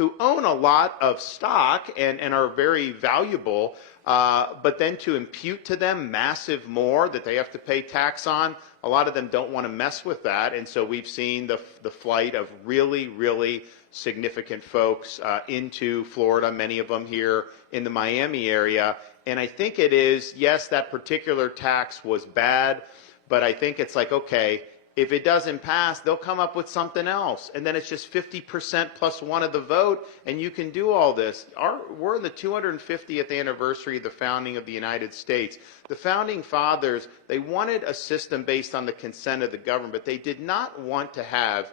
who own a lot of stock and are very valuable, but then to impute to them massive more that they have to pay tax on, a lot of them don't want to mess with that. And so we've seen the flight of really, really significant folks into Florida, many of them here in the Miami area. And I think it is, yes, that particular tax was bad, but I think it's like, okay, if it doesn't pass, they'll come up with something else. And then it's just 50% plus one of the vote, and you can do all this. We're in the 250th anniversary of the founding of the United States. The founding fathers, they wanted a system based on the consent of the government, but they did not want to have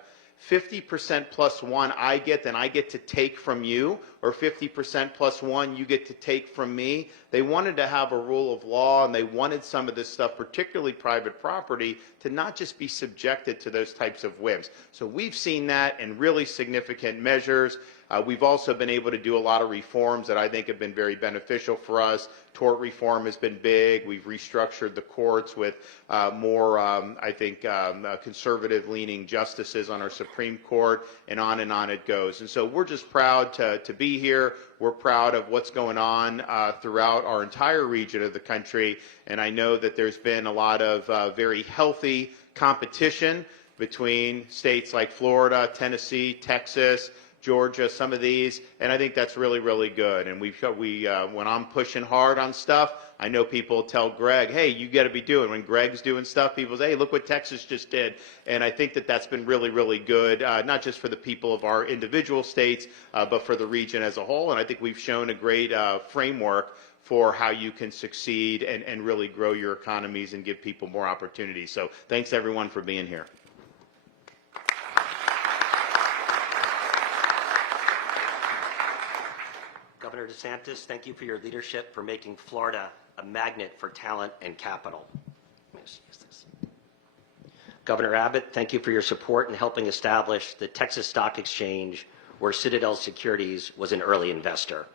50% plus one I get, then I get to take from you, or 50% plus one you get to take from me. They wanted to have a rule of law, and they wanted some of this stuff, particularly private property, to not just be subjected to those types of whims. So we've seen that in really significant measures. We've also been able to do a lot of reforms that I think have been very beneficial for us. Tort reform has been big. We've restructured the courts with more, I think, conservative-leaning justices on our Supreme Court, and on it goes. And so we're just proud to be here. We're proud of what's going on throughout our entire region of the country. And I know that there's been a lot of very healthy competition between states like Florida, Tennessee, Texas, Georgia, some of these, and I think that's really, really good. And when I'm pushing hard on stuff, I know people tell Greg, hey, you got to be doing. When Greg's doing stuff, people say, hey, look what Texas just did. And I think that that's been really, really good, not just for the people of our individual states, but for the region as a whole. And I think we've shown a great framework for how you can succeed and really grow your economies and give people more opportunities. So thanks, everyone, for being here. Governor DeSantis, thank you for your leadership for making Florida a magnet for talent and capital. Governor Abbott, thank you for your support in helping establish the Texas Stock Exchange, where Citadel Securities was an early investor.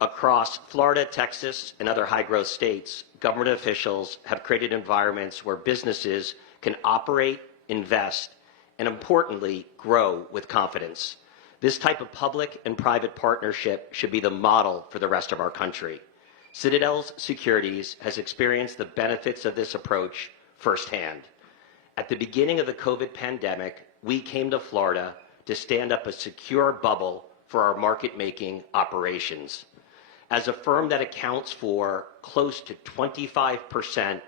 Across Florida, Texas, and other high-growth states, government officials have created environments where businesses can operate, invest, and importantly, grow with confidence. This type of public and private partnership should be the model for the rest of our country. Citadel's Securities has experienced the benefits of this approach firsthand. At the beginning of the COVID pandemic, we came to Florida to stand up a secure bubble for our market-making operations. As a firm that accounts for close to 25%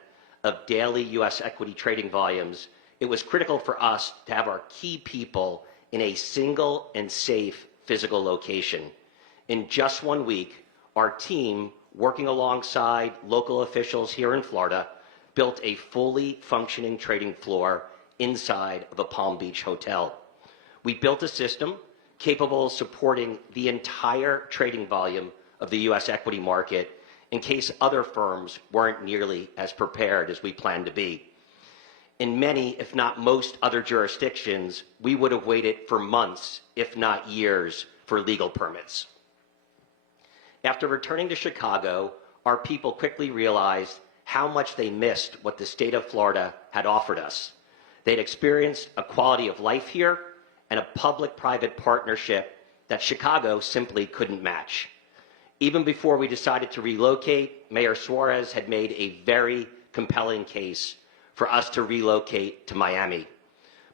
of daily U.S. equity trading volumes, it was critical for us to have our key people in a single and safe physical location. In just 1 week, our team, working alongside local officials here in Florida, built a fully functioning trading floor inside of a Palm Beach hotel. We built a system capable of supporting the entire trading volume of the U.S. equity market in case other firms weren't nearly as prepared as we planned to be. In many, if not most other jurisdictions, we would have waited for months, if not years, for legal permits. After returning to Chicago, our people quickly realized how much they missed what the state of Florida had offered us. They'd experienced a quality of life here and a public-private partnership that Chicago simply couldn't match. Even before we decided to relocate, Mayor Suarez had made a very compelling case for us to relocate to Miami.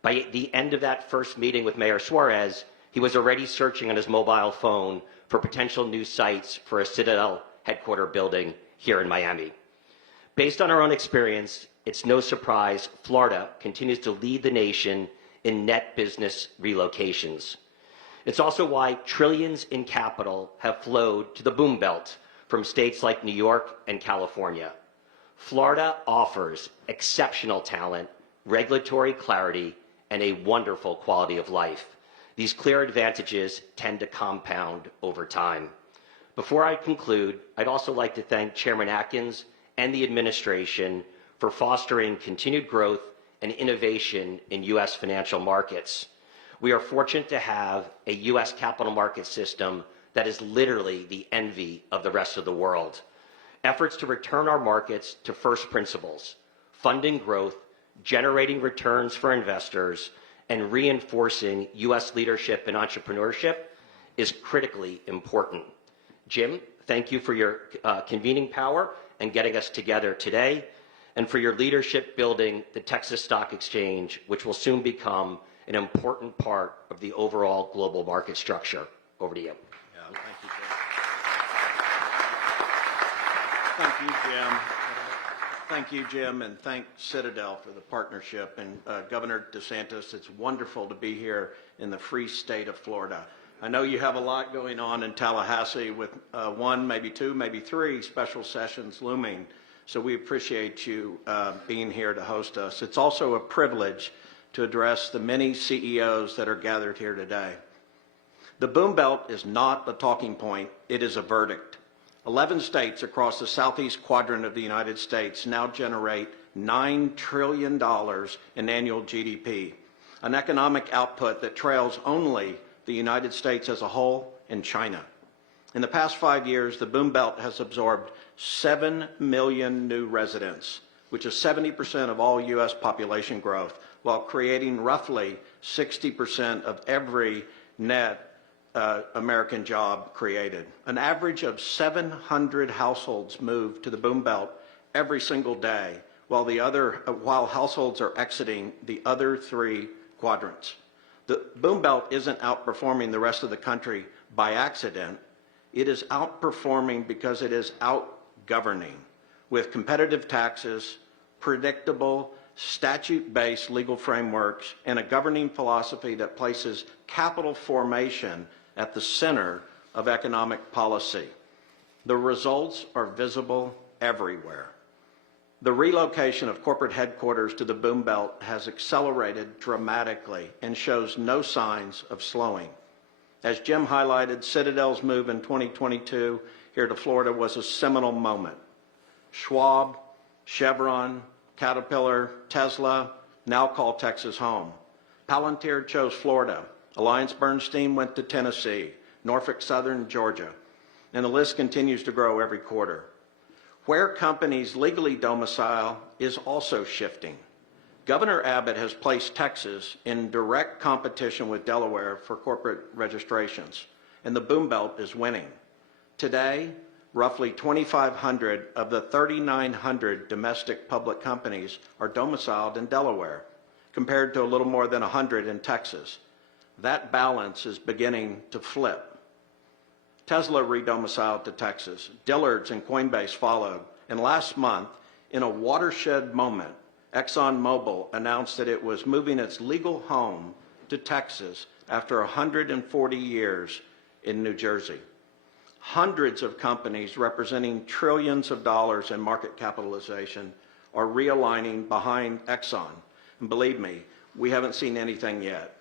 By the end of that first meeting with Mayor Suarez, he was already searching on his mobile phone for potential new sites for a Citadel headquarter building here in Miami. Based on our own experience, it's no surprise Florida continues to lead the nation in net business relocations. It's also why trillions in capital have flowed to the boom belt from states like New York and California. Florida offers exceptional talent, regulatory clarity, and a wonderful quality of life. These clear advantages tend to compound over time. Before I conclude, I'd also like to thank Chairman Atkins and the administration for fostering continued growth and innovation in U.S. financial markets. We are fortunate to have a U.S. capital market system that is literally the envy of the rest of the world. Efforts to return our markets to first principles, funding growth, generating returns for investors, and reinforcing U.S. leadership and entrepreneurship is critically important. Jim, thank you for your convening power and getting us together today, and for your leadership building the Texas Stock Exchange, which will soon become an important part of the overall global market structure. Over to you. Yeah, thank you, Jim. Thank you, Jim. Thank you, Jim, and thank Citadel for the partnership. And Governor DeSantis, it's wonderful to be here in the free state of Florida. I know you have a lot going on in Tallahassee with one, maybe two, maybe three special sessions looming. So we appreciate you being here to host us. It's also a privilege to address the many CEOs that are gathered here today. The Boom Belt is not a talking point, it is a verdict. 11 states across the southeast quadrant of the United States now generate $9 trillion in annual GDP, an economic output that trails only the United States as a whole and China. In the past 5 years, the Boom Belt has absorbed 7 million new residents, which is 70% of all U.S. population growth, while creating roughly 60% of every net American job created. An average of 700 households move to the Boom Belt every single day, while households are exiting the other three quadrants. The Boom Belt isn't outperforming the rest of the country by accident. It is outperforming because it is out-governing with competitive taxes, predictable, statute-based legal frameworks, and a governing philosophy that places capital formation at the center of economic policy. The results are visible everywhere. The relocation of corporate headquarters to the Boom Belt has accelerated dramatically and shows no signs of slowing. As Jim highlighted, Citadel's move in 2022 here to Florida was a seminal moment. Schwab, Chevron, Caterpillar, Tesla now call Texas home. Palantir chose Florida. AllianceBernstein went to Tennessee, Norfolk Southern, Georgia, and the list continues to grow every quarter. Where companies legally domicile is also shifting. Governor Abbott has placed Texas in direct competition with Delaware for corporate registrations, and the Boom Belt is winning. Today, roughly 2,500 of the 3,900 domestic public companies are domiciled in Delaware, compared to a little more than 100 in Texas. That balance is beginning to flip. Tesla redomiciled to Texas. Dillard's and Coinbase followed. And last month, in a watershed moment, ExxonMobil announced that it was moving its legal home to Texas after 140 years in New Jersey. Hundreds of companies representing trillions of dollars in market capitalization are realigning behind Exxon. And believe me, we haven't seen anything yet.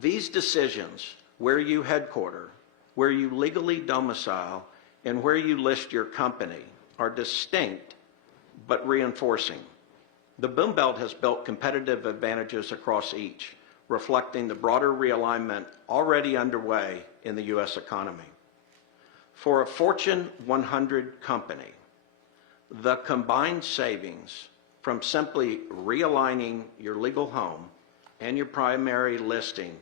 These decisions, where you headquarter, where you legally domicile, and where you list your company, are distinct but reinforcing. The Boom Belt has built competitive advantages across each, reflecting the broader realignment already underway in the U.S. economy. For a Fortune 100 company, the combined savings from simply realigning your legal home and your primary listing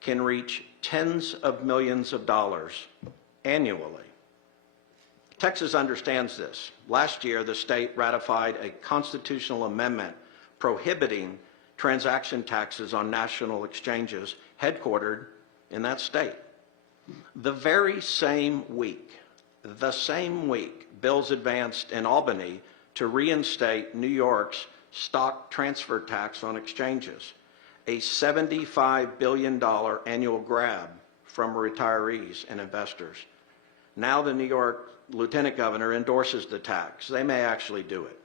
can reach tens of millions of dollars annually. Texas understands this. Last year, the state ratified a constitutional amendment prohibiting transaction taxes on national exchanges headquartered in that state. The very same week, bills advanced in Albany to reinstate New York's stock transfer tax on exchanges, a $75 billion annual grab from retirees and investors. Now the New York Lieutenant Governor endorses the tax. They may actually do it.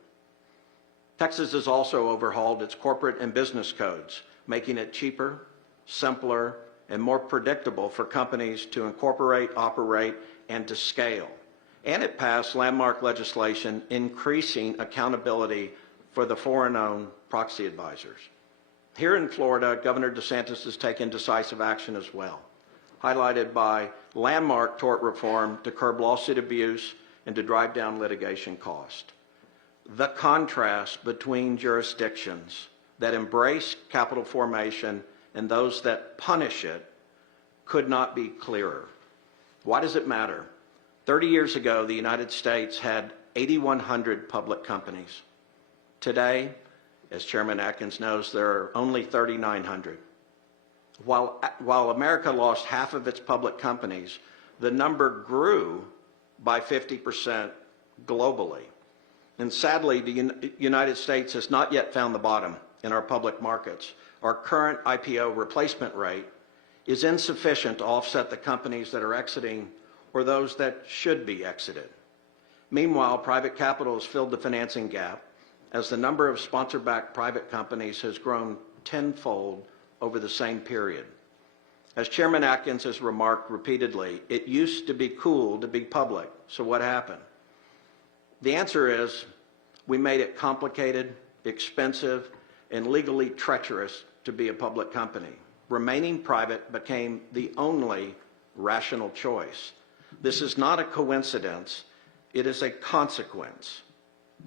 Texas has also overhauled its corporate and business codes, making it cheaper, simpler, and more predictable for companies to incorporate, operate, and to scale. And it passed landmark legislation increasing accountability for the foreign-owned proxy advisors. Here in Florida, Governor DeSantis has taken decisive action as well, highlighted by landmark tort reform to curb lawsuit abuse and to drive down litigation cost. The contrast between jurisdictions that embrace capital formation and those that punish it could not be clearer. Why does it matter? 30 years ago, the United States had 8,100 public companies. Today, as Chairman Atkins knows, there are only 3,900. While America lost half of its public companies, the number grew by 50% globally. And sadly, the United States has not yet found the bottom in our public markets. Our current IPO replacement rate is insufficient to offset the companies that are exiting or those that should be exited. Meanwhile, private capital has filled the financing gap as the number of sponsor-backed private companies has grown tenfold over the same period. As Chairman Atkins has remarked repeatedly, it used to be cool to be public, so what happened? The answer is we made it complicated, expensive, and legally treacherous to be a public company. Remaining private became the only rational choice. This is not a coincidence, it is a consequence.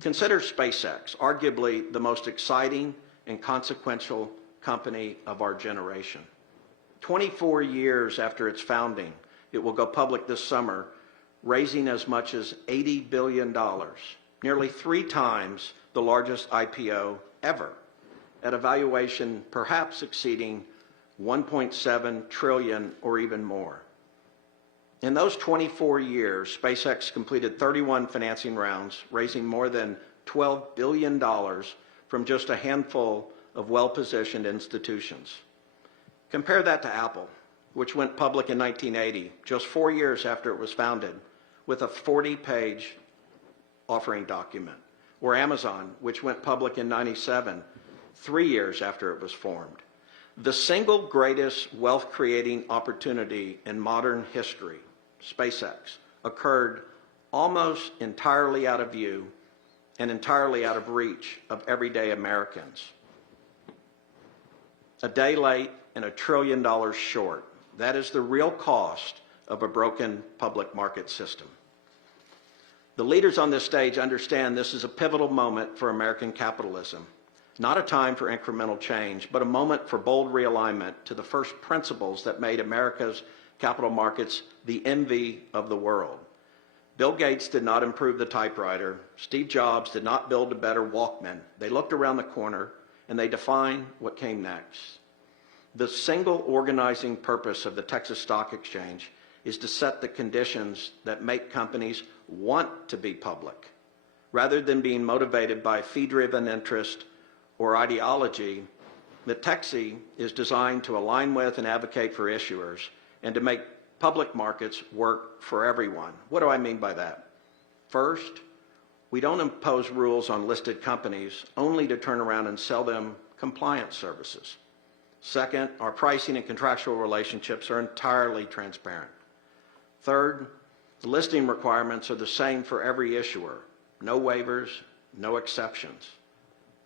Consider SpaceX, arguably the most exciting and consequential company of our generation. 24 years after its founding, it will go public this summer, raising as much as $80 billion, nearly 3 times the largest IPO ever, at a valuation perhaps exceeding $1.7 trillion or even more. In those 24 years, SpaceX completed 31 financing rounds, raising more than $12 billion from just a handful of well-positioned institutions. Compare that to Apple, which went public in 1980, just 4 years after it was founded, with a 40-page offering document, or Amazon, which went public in 97, 3 years after it was formed. The single greatest wealth-creating opportunity in modern history, SpaceX, occurred almost entirely out of view and entirely out of reach of everyday Americans. A day late and $1 trillion short. That is the real cost of a broken public market system. The leaders on this stage understand this is a pivotal moment for American capitalism. Not a time for incremental change, but a moment for bold realignment to the first principles that made America's capital markets the envy of the world. Bill Gates did not improve the typewriter. Steve Jobs did not build a better Walkman. They looked around the corner and they defined what came next. The single organizing purpose of the Texas Stock Exchange is to set the conditions that make companies want to be public. Rather than being motivated by fee-driven interest or ideology, the TXI is designed to align with and advocate for issuers and to make public markets work for everyone. What do I mean by that? First, we don't impose rules on listed companies only to turn around and sell them compliance services. Second, our pricing and contractual relationships are entirely transparent. Third, the listing requirements are the same for every issuer. No waivers, no exceptions.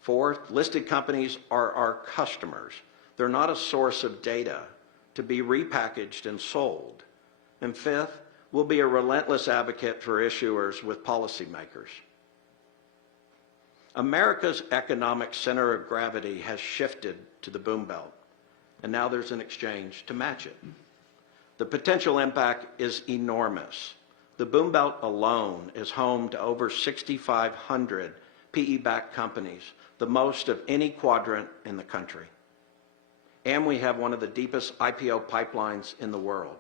Fourth, listed companies are our customers. They're not a source of data to be repackaged and sold. And fifth, we'll be a relentless advocate for issuers with policymakers. America's economic center of gravity has shifted to the boom belt, and now there's an exchange to match it. The potential impact is enormous. The boom belt alone is home to over 6,500 PE-backed companies, the most of any quadrant in the country. And we have one of the deepest IPO pipelines in the world.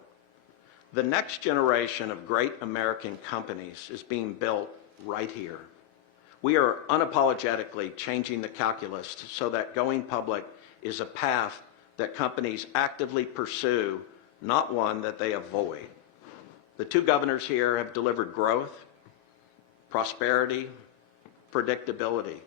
The next generation of great American companies is being built right here. We are unapologetically changing the calculus so that going public is a path that companies actively pursue, not one that they avoid. The two governors here have delivered growth, prosperity, predictability,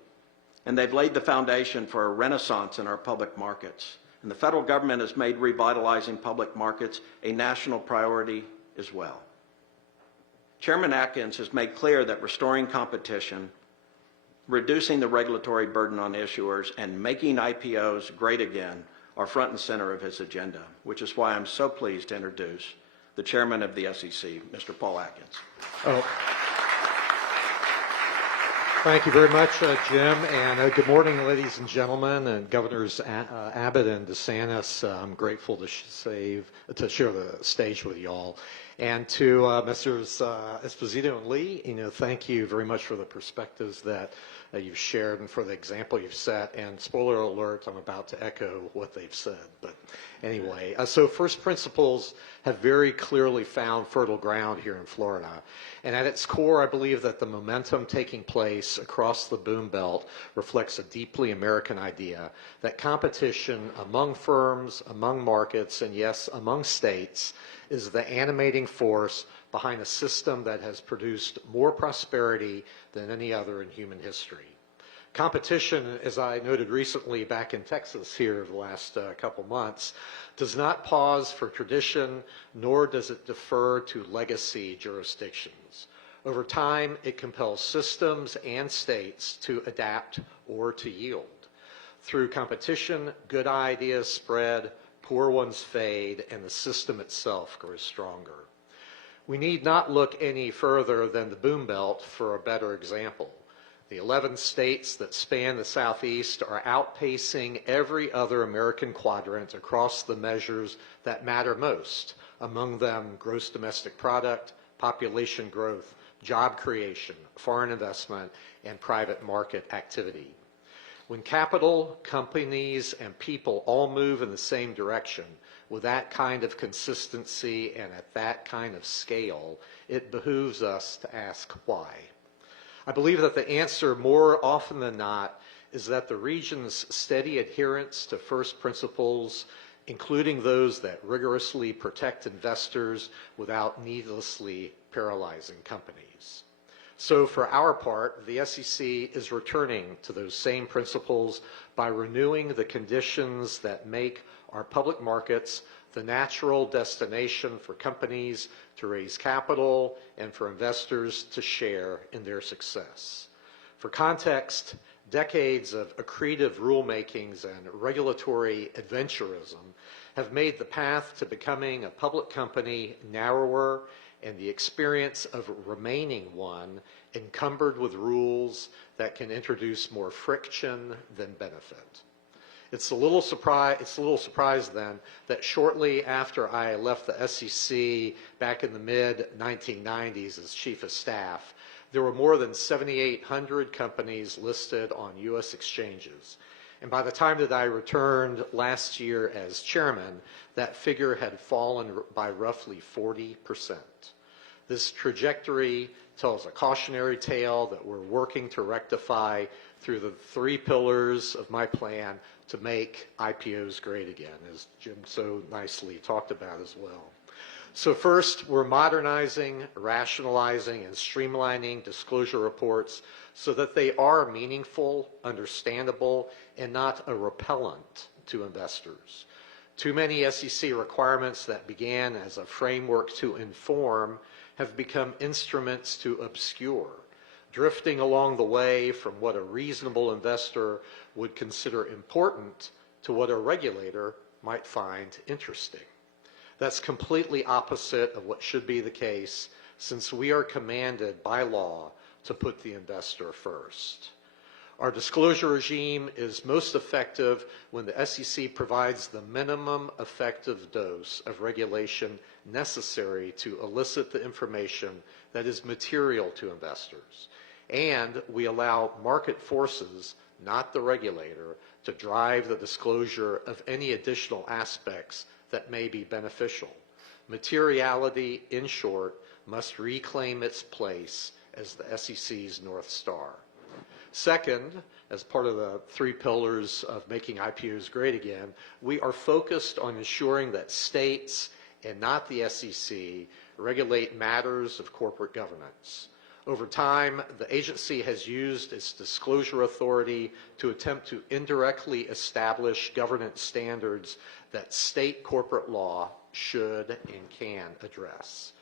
and they've laid the foundation for a renaissance in our public markets. And the federal government has made revitalizing public markets a national priority as well. Chairman Atkins has made clear that restoring competition, reducing the regulatory burden on issuers, and making IPOs great again are front and center of his agenda, which is why I'm so pleased to introduce the chairman of the SEC, Mr. Paul Atkins. Oh. Thank you very much, Jim, and good morning, ladies and gentlemen, and Governors Abbott and DeSantis. I'm grateful to share the stage with you all. And to Messrs. Esposito and Lee, thank you very much for the perspectives that you've shared and for the example you've set. And spoiler alert, I'm about to echo what they've said. But anyway, so first principles have very clearly found fertile ground here in Florida. And at its core, I believe that the momentum taking place across the boom belt reflects a deeply American idea that competition among firms, among markets, and yes, among states is the animating force behind a system that has produced more prosperity than any other in human history. Competition, as I noted recently back in Texas here the last couple months, does not pause for tradition, nor does it defer to legacy jurisdictions. Over time, it compels systems and states to adapt or to yield. Through competition, good ideas spread, poor ones fade, and the system itself grows stronger. We need not look any further than the boom belt for a better example. The 11 states that span the Southeast are outpacing every other American quadrant across the measures that matter most, among them gross domestic product, population growth, job creation, foreign investment, and private market activity. When capital, companies, and people all move in the same direction with that kind of consistency and at that kind of scale, it behooves us to ask why. I believe that the answer more often than not is that the region's steady adherence to first principles, including those that rigorously protect investors without needlessly paralyzing companies. So for our part, the SEC is returning to those same principles by renewing the conditions that make our public markets the natural destination for companies to raise capital and for investors to share in their success. For context, decades of accretive rulemakings and regulatory adventurism have made the path to becoming a public company narrower and the experience of remaining one encumbered with rules that can introduce more friction than benefit. It's a little surprise then that shortly after I left the SEC back in the mid-1990s as chief of staff, there were more than 7,800 companies listed on U.S. exchanges. And by the time that I returned last year as chairman, that figure had fallen by roughly 40%. This trajectory tells a cautionary tale that we're working to rectify through the 3 pillars of my plan to make IPOs great again, as Jim so nicely talked about as well. So first, we're modernizing, rationalizing, and streamlining disclosure reports so that they are meaningful, understandable, and not a repellent to investors. Too many SEC requirements that began as a framework to inform have become instruments to obscure, drifting along the way from what a reasonable investor would consider important to what a regulator might find interesting. That's completely opposite of what should be the case, since we are commanded by law to put the investor first. Our disclosure regime is most effective when the SEC provides the minimum effective dose of regulation necessary to elicit the information that is material to investors. And we allow market forces, not the regulator, to drive the disclosure of any additional aspects that may be beneficial. Materiality, in short, must reclaim its place as the SEC's North Star. Second, as part of the 3 pillars of making IPOs great again, we are focused on ensuring that states and not the SEC regulate matters of corporate governance. Over time, the agency has used its disclosure authority to attempt to indirectly establish governance standards that state corporate law should and can address.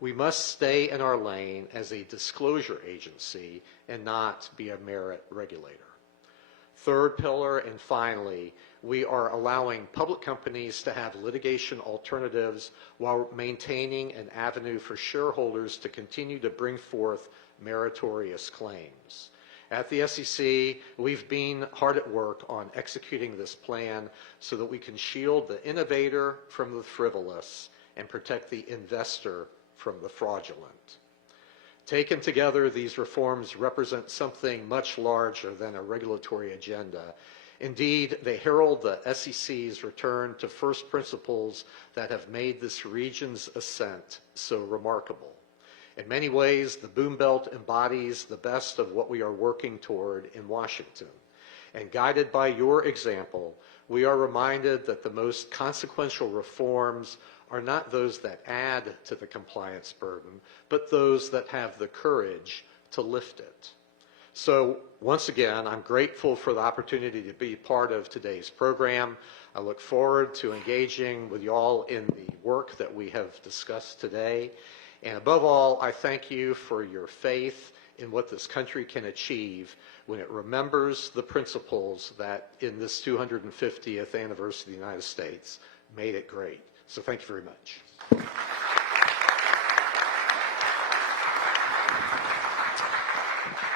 We must stay in our lane as a disclosure agency and not be a merit regulator. Third pillar, and finally, we are allowing public companies to have litigation alternatives while maintaining an avenue for shareholders to continue to bring forth meritorious claims. At the SEC, we've been hard at work on executing this plan so that we can shield the innovator from the frivolous and protect the investor from the fraudulent. Taken together, these reforms represent something much larger than a regulatory agenda. Indeed, they herald the SEC's return to first principles that have made this region's ascent so remarkable. In many ways, the Boom Belt embodies the best of what we are working toward in Washington. And guided by your example, we are reminded that the most consequential reforms are not those that add to the compliance burden, but those that have the courage to lift it. So once again, I'm grateful for the opportunity to be part of today's program. I look forward to engaging with you all in the work that we have discussed today. And above all, I thank you for your faith in what this country can achieve when it remembers the principles that in this 250th anniversary of the United States made it great. So thank you very much.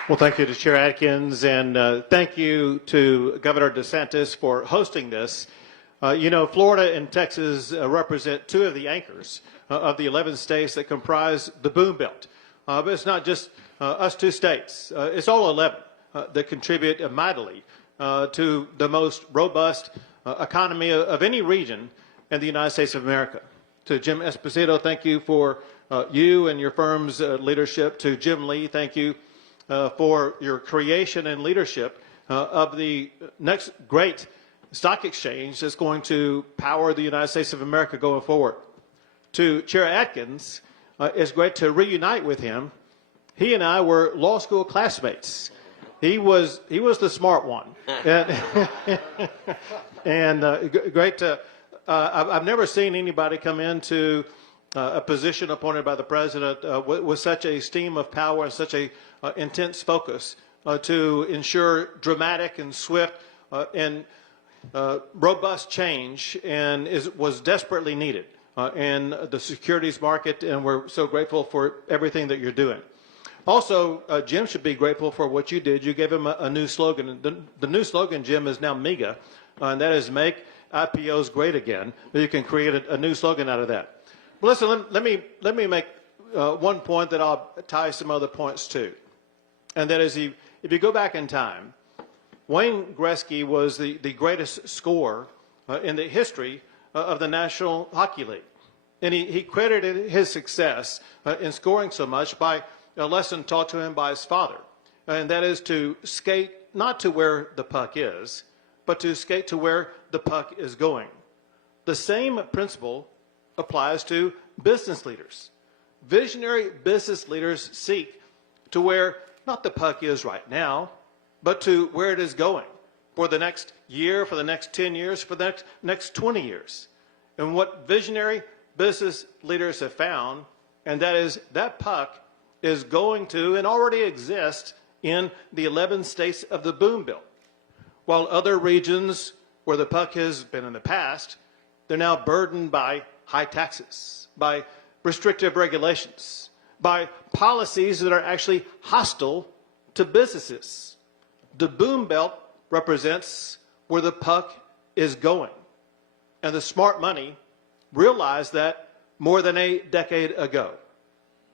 Well, thank you to Chair Atkins, and thank you to Governor DeSantis for hosting this. You know, Florida and Texas represent two of the anchors of the 11 states that comprise the Boom Belt. But it's not just us two states. It's all 11 that contribute mightily to the most robust economy of any region in the United States of America. To Jim Esposito, thank you for you and your firm's leadership. To Jim Lee, thank you for your creation and leadership of the next great stock exchange that's going to power the United States of America going forward. To Chair Atkins, it's great to reunite with him. He and I were law school classmates. He was the smart one, and great to. I've never seen anybody come into a position appointed by the president with such a steam of power and such a intense focus to ensure dramatic and swift and robust change, and was desperately needed in the securities market, and we're so grateful for everything that you're doing. Also, Jim should be grateful for what you did. You gave him a new slogan. The new slogan, Jim, is now MEGA, and that is Make IPOs Great Again. You can create a new slogan out of that. But listen, let me make one point that I'll tie some other points to, and that is if you go back in time, Wayne Gretzky was the greatest scorer in the history of the National Hockey League. And he credited his success in scoring so much by a lesson taught to him by his father, and that is to skate not to where the puck is, but to skate to where the puck is going. The same principle applies to business leaders. Visionary business leaders seek to where not the puck is right now, but to where it is going for the next year, for the next 10 years, for the next 20 years. And what visionary business leaders have found, and that is that puck is going to and already exists in the 11 states of the Boom Belt. While other regions where the puck has been in the past, they're now burdened by high taxes, by restrictive regulations, by policies that are actually hostile to businesses. The Boom Belt represents where the puck is going. And the smart money realized that more than a decade ago.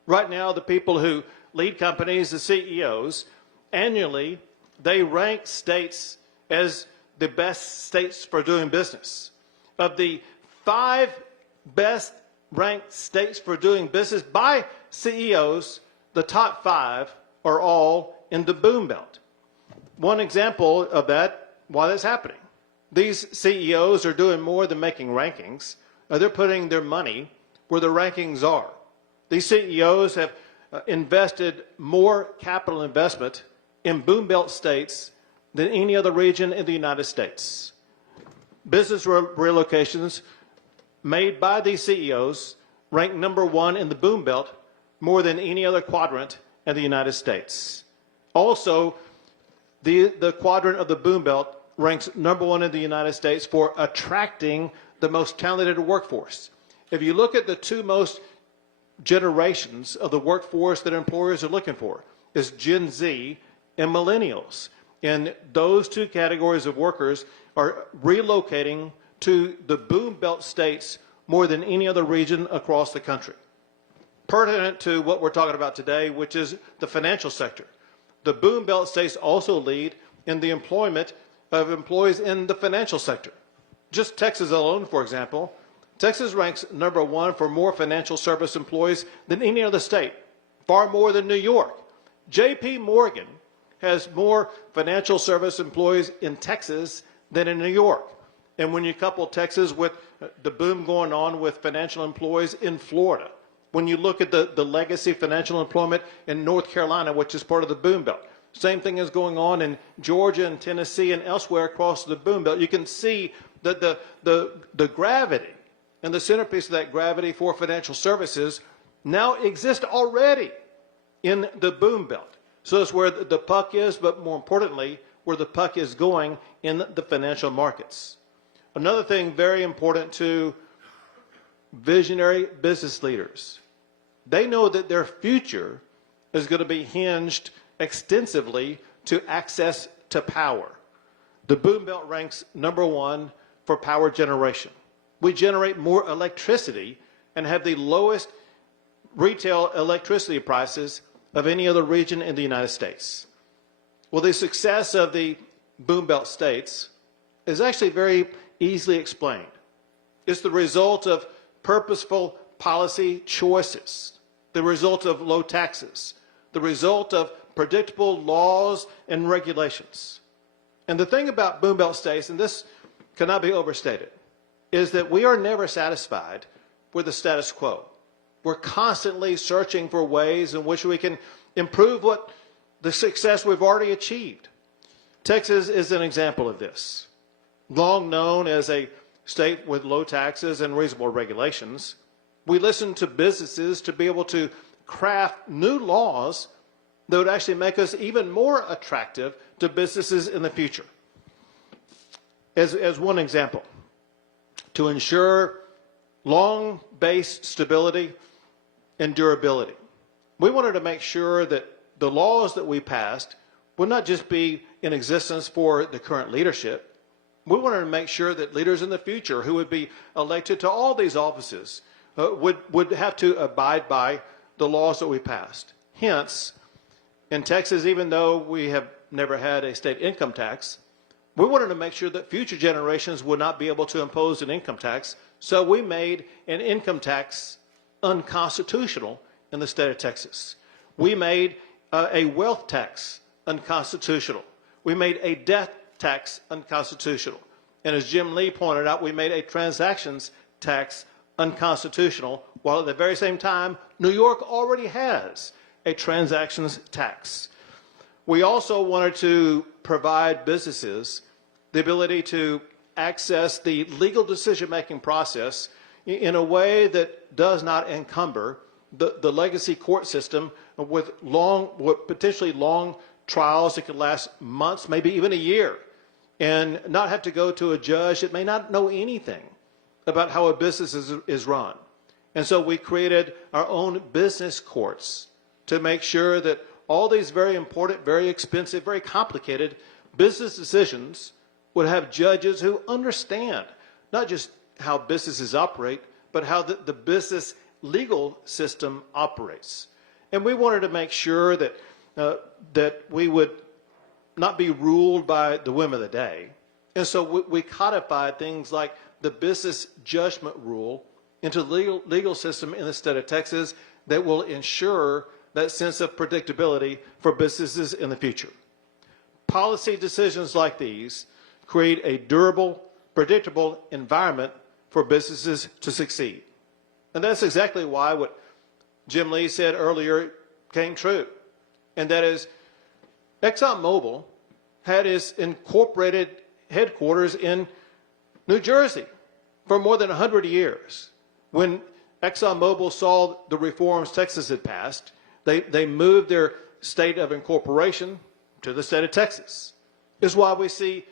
Right now, the people who lead companies, the CEOs, annually, they rank states as the best states for doing business. Of the 5 best ranked states for doing business by CEOs, the top 5 are all in the Boom Belt. One example of that, why that's happening. These CEOs are doing more than making rankings. They're putting their money where the rankings are. These CEOs have invested more capital investment in Boom Belt states than any other region in the United States. Business relocations made by these CEOs rank number 1 in the Boom Belt more than any other quadrant in the United States. Also, the quadrant of the Boom Belt ranks number 1 in the United States for attracting the most talented workforce. If you look at the 2 most generations of the workforce that employers are looking for, is Gen Z and millennials. And those 2 categories of workers are relocating to the Boom Belt states more than any other region across the country. pertinent to what we're talking about today, which is the financial sector. The Boom Belt states also lead in the employment of employees in the financial sector. Just Texas alone, for example, Texas ranks #1 for more financial service employees than any other state, far more than New York. J.P. Morgan has more financial service employees in Texas than in New York. And when you couple Texas with the boom going on with financial employees in Florida, when you look at the legacy financial employment in North Carolina, which is part of the Boom Belt, same thing is going on in Georgia and Tennessee and elsewhere across the Boom Belt. You can see that the gravity and the centerpiece of that gravity for financial services now exist already in the Boom Belt. So it's where the puck is, but more importantly, where the puck is going in the financial markets. Another thing very important to visionary business leaders, they know that their future is going to be hinged extensively to access to power. The Boom Belt ranks #1 for power generation. We generate more electricity and have the lowest retail electricity prices of any other region in the United States. Well, the success of the Boom Belt states is actually very easily explained. It's the result of purposeful policy choices, the result of low taxes, the result of predictable laws and regulations. And the thing about Boom Belt states, and this cannot be overstated, is that we are never satisfied with the status quo. We're constantly searching for ways in which we can improve what the success we've already achieved. Texas is an example of this. Long known as a state with low taxes and reasonable regulations, we listen to businesses to be able to craft new laws that would actually make us even more attractive to businesses in the future. As one example, to ensure long-based stability and durability, we wanted to make sure that the laws that we passed would not just be in existence for the current leadership. We wanted to make sure that leaders in the future who would be elected to all these offices would have to abide by the laws that we passed. Hence, in Texas, even though we have never had a state income tax, we wanted to make sure that future generations would not be able to impose an income tax, so we made an income tax unconstitutional in the state of Texas. We made a wealth tax unconstitutional. We made a death tax unconstitutional. And as Jim Lee pointed out, we made a transactions tax unconstitutional, while at the very same time, New York already has a transactions tax. We also wanted to provide businesses the ability to access the legal decision-making process in a way that does not encumber the legacy court system with potentially long trials that could last months, maybe even a year, and not have to go to a judge that may not know anything about how a business is run. And so we created our own business courts to make sure that all these very important, very expensive, very complicated business decisions would have judges who understand not just how businesses operate, but how the business legal system operates. And we wanted to make sure that that we would not be ruled by the whim of the day. And so we codified things like the business judgment rule into the legal system in the state of Texas that will ensure that sense of predictability for businesses in the future. Policy decisions like these create a durable, predictable environment for businesses to succeed. And that's exactly why what Jim Lee said earlier came true. And that is, ExxonMobil had its incorporated headquarters in New Jersey for more than 100 years. When ExxonMobil saw the reforms Texas had passed, they moved their state of incorporation to the state of Texas. This is why we see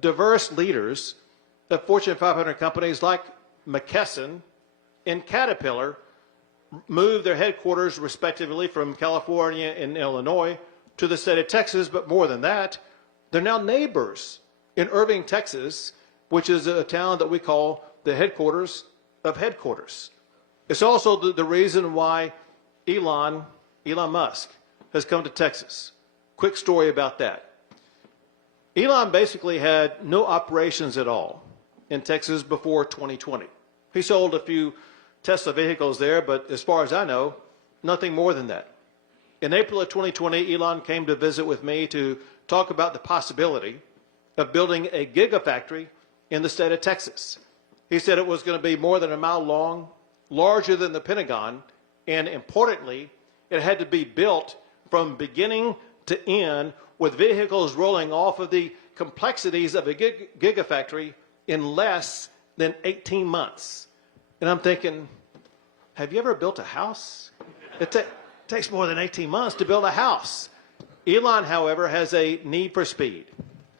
diverse leaders of Fortune 500 companies like McKesson and Caterpillar move their headquarters respectively from California and Illinois to the state of Texas, but more than that, they're now neighbors in Irving, Texas, which is a town that we call the headquarters of headquarters. It's also the reason why Elon Musk has come to Texas. Quick story about that. Elon basically had no operations at all in Texas before 2020. He sold a few Tesla vehicles there, but as far as I know, nothing more than that. In April of 2020, Elon came to visit with me to talk about the possibility of building a gigafactory in the state of Texas. He said it was going to be more than a mile long, larger than the Pentagon, and importantly, it had to be built from beginning to end with vehicles rolling off of the complexities of a gigafactory in less than 18 months. And I'm thinking, have you ever built a house? It takes more than 18 months to build a house. Elon, however, has a need for speed.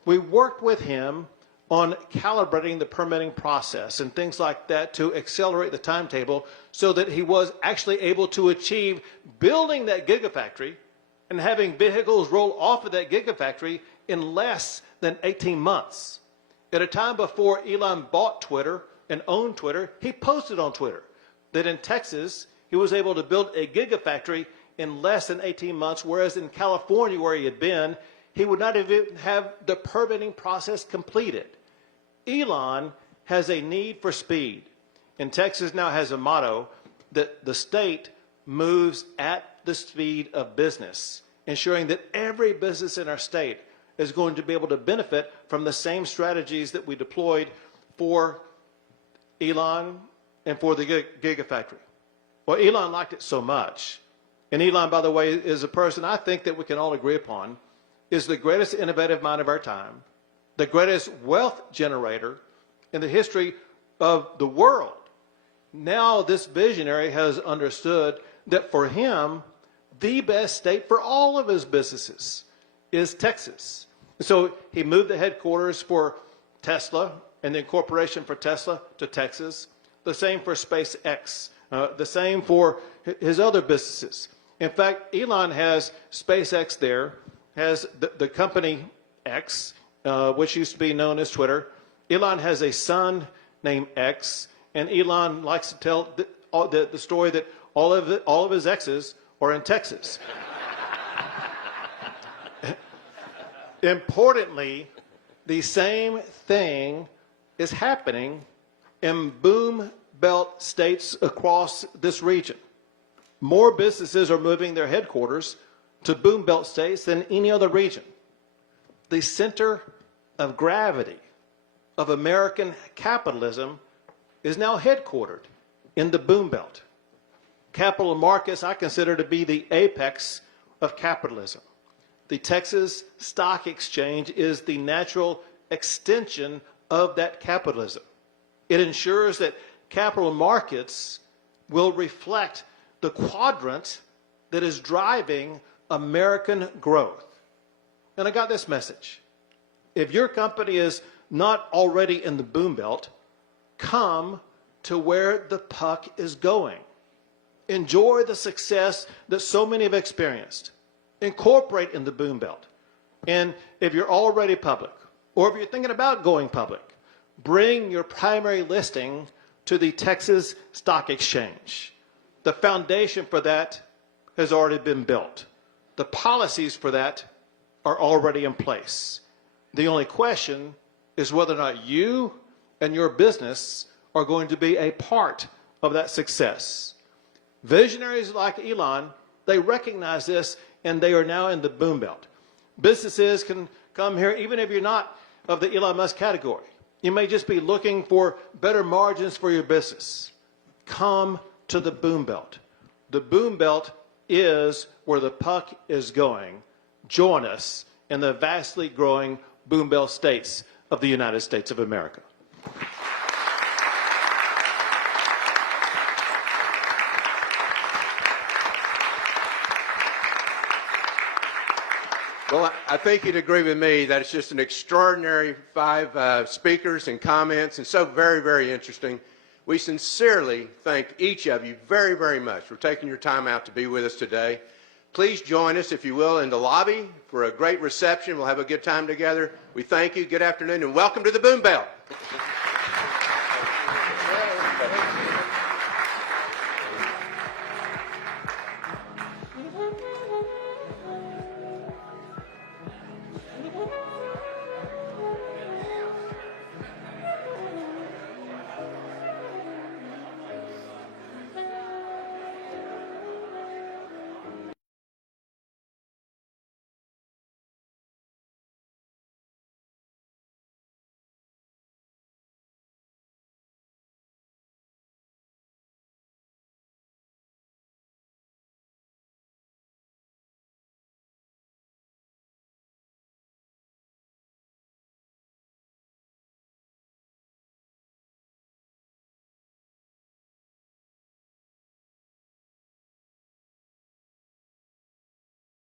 We worked with him on calibrating the permitting process and things like that to accelerate the timetable so that he was actually able to achieve building that gigafactory and having vehicles roll off of that gigafactory in less than 18 months. At a time before Elon bought Twitter and owned Twitter, he posted on Twitter that in Texas, he was able to build a gigafactory in less than 18 months, whereas in California, where he had been, he would not even have the permitting process completed. Elon has a need for speed, and Texas now has a motto that the state moves at the speed of business, ensuring that every business in our state is going to be able to benefit from the same strategies that we deployed for Elon and for the Gigafactory. Well, Elon liked it so much, and Elon, by the way, is a person I think that we can all agree upon is the greatest innovative mind of our time, the greatest wealth generator in the history of the world. Now this visionary has understood that for him, the best state for all of his businesses is Texas. So he moved the headquarters for Tesla and the incorporation for Tesla to Texas. The same for SpaceX. The same for his other businesses. In fact, Elon has SpaceX there, has the company X, which used to be known as Twitter. Elon has a son named X, and Elon likes to tell the story that all of his exes are in Texas. Importantly, the same thing is happening in boom belt states across this region. More businesses are moving their headquarters to boom belt states than any other region. The center of gravity of American capitalism is now headquartered in the boom belt. Capital markets I consider to be the apex of capitalism. The Texas Stock Exchange is the natural extension of that capitalism. It ensures that capital markets will reflect the quadrant that is driving American growth. And I got this message. If your company is not already in the boom belt, come to where the puck is going. Enjoy the success that so many have experienced. Incorporate in the boom belt. And if you're already public, or if you're thinking about going public, bring your primary listing to the Texas Stock Exchange. The foundation for that has already been built. The policies for that are already in place. The only question is whether or not you and your business are going to be a part of that success. Visionaries like Elon, they recognize this, and they are now in the boom belt. Businesses can come here even if you're not of the Elon Musk category. You may just be looking for better margins for your business. Come to the boom belt. The boom belt is where the puck is going. Join us in the vastly growing boom belt states of the United States of America. Well, I think you'd agree with me that it's just an extraordinary 5 speakers and comments, and so very, very interesting. We sincerely thank each of you very, very much for taking your time out to be with us today. Please join us, if you will, in the lobby for a great reception. We'll have a good time together. We thank you. Good afternoon, and welcome to the Boom Belt.